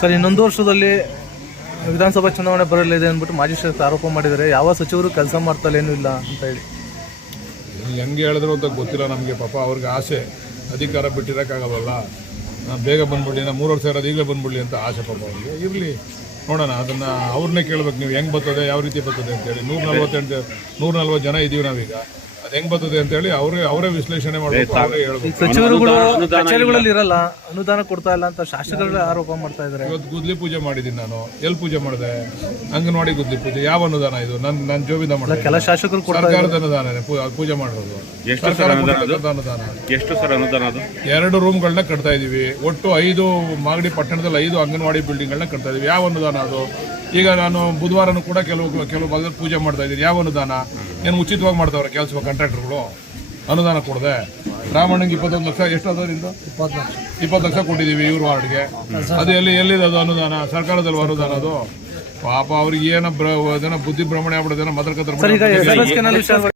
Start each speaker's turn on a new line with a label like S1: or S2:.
S1: Sir, ಇನ್ನೊಂದು ವರ್ಷದಲ್ಲಿ ವಿಧಾನಸಭಾ ಚುನಾವಣೆ ಬರಲಿದೆ ಅಂದ್ಬಿಟ್ಟು ಮಾಜಿ ಶಾಸಕ ಆರೋಪ ಮಾಡಿದ್ದಾರೆ. ಯಾವ ಸಚಿವರು ಕೆಲಸ ಮಾಡ್ತಲ್ಲ ಏನೂ ಇಲ್ಲ ಅಂತ ಹೇಳಿ.
S2: ಹೆಂಗೆ ಹೇಳಿದ್ರು ಅಂತ ಗೊತ್ತಿಲ್ಲ ನಮಗೆ. ಪಾಪ ಅವ್ರಿಗೆ ಆಸೆ, ಅಧಿಕಾರ ಬಿಟ್ಟಿರೋಕ್ಕಾಗಲ್ಲ, ಬೇಗ ಬಂದ್ಬಿಡ್ಲಿ, 3 ವರ್ಷ ಇರೋದು ಈಗಲೇ ಬಂದ್ಬಿಡ್ಲಿ ಅಂತ ಆಸೆ ಪಾಪ ಅವ್ರಿಗೆ. ಇರಲಿ, ನೋಡೋಣ. ಅದನ್ನು ಅವ್ರನ್ನೇ ಕೇಳ್ಬೇಕು, ನೀವು ಹೆಂಗೆ ಬರ್ತದೆ, ಯಾವ ರೀತಿ ಬರ್ತದೆ ಅಂತೇಳಿ. 140 ಜನ ಇದ್ದೀವಿ ನಾವೀಗ. ಅದು ಹೆಂಗೆ ಬರ್ತದೆ ಅಂತೇಳಿ ಅವರೇ ವಿಶ್ಲೇಷಣೆ ಮಾಡಬೇಕು, ಅವರೇ ಹೇಳ್ಬೇಕು.
S1: ಸಚಿವರುಗಳು ಕಚೇರಿಗಳಲ್ಲಿ ಇರಲ್ಲ, ಅನುದಾನ ಕೊಡ್ತಾ ಇಲ್ಲ ಅಂತ ಶಾಸಕರುಗಳೇ ಆರೋಪ ಮಾಡ್ತಾ ಇದ್ದಾರೆ.
S2: ಇವತ್ತು ಗುದ್ಲಿ ಪೂಜೆ ಮಾಡಿದ್ದೀನಿ ನಾನು. ಎಲ್ಲಿ ಪೂಜೆ ಮಾಡಿದೆ? ಅಂಗನವಾಡಿ ಗುದ್ಲಿ ಪೂಜೆ. ಯಾವ ಅನುದಾನ ಇದು? ನನ್ನ ಜೋಬಿಂದ ಮಾಡಿದೆ.
S1: ಕೆಲ ಶಾಸಕರು
S2: ಸರ್ಕಾರದ ಅನುದಾನ ಪೂಜೆ ಮಾಡಿರೋದು. ಸರ್ಕಾರ ಅನುದಾನ.
S3: ಎಷ್ಟು ಸರ್ ಅನುದಾನ ಅದು?
S2: 2 ರೂಮ್ಗಳನ್ನ ಕಟ್ತಾ ಇದೀವಿ. ಒಟ್ಟು 5 ಮಾಗಡಿ ಪಟ್ಟಣದಲ್ಲಿ 5 ಅಂಗನವಾಡಿ ಬಿಲ್ಡಿಂಗ್ಗಳನ್ನ ಕಟ್ತಾ ಇದೀವಿ. ಯಾವ ಅನುದಾನ ಅದು? ಈಗ ನಾನು ಬುಧವಾರನೂ ಕೂಡ ಕೆಲವು ಭಾಗದಲ್ಲಿ ಪೂಜೆ ಮಾಡ್ತಾ ಇದ್ದೀನಿ. ಯಾವ ಅನುದಾನ? ಏನು ಉಚಿತವಾಗಿ ಮಾಡ್ತಾವ್ರೆ ಕೆಲಸ ಕಾಂಟ್ರಾಕ್ಟರ್ಗಳು? ಅನುದಾನ ಕೊಡದೆ ರಾಮಣ್ಣಂಗೆ 21 ಲಕ್ಷ ಎಷ್ಟು ಅದರಿಂದ 20 ಲಕ್ಷ ಕೊಟ್ಟಿದ್ದೀವಿ ಇವ್ರ ವಾರ್ಡ್ಗೆ. ಅದು ಎಲ್ಲಿದೆ ಅದು ಅನುದಾನ? ಸರ್ಕಾರದಲ್ಲಿ ಅನುದಾನ ಅದು. ಪಾಪ ಅವ್ರಿಗೆ ಏನೋ ಬುದ್ಧಿ ಭ್ರಮಣೆ ಆಗ್ಬಿಡೋದೇನೋ, ಮದರ್ಕತ್ರ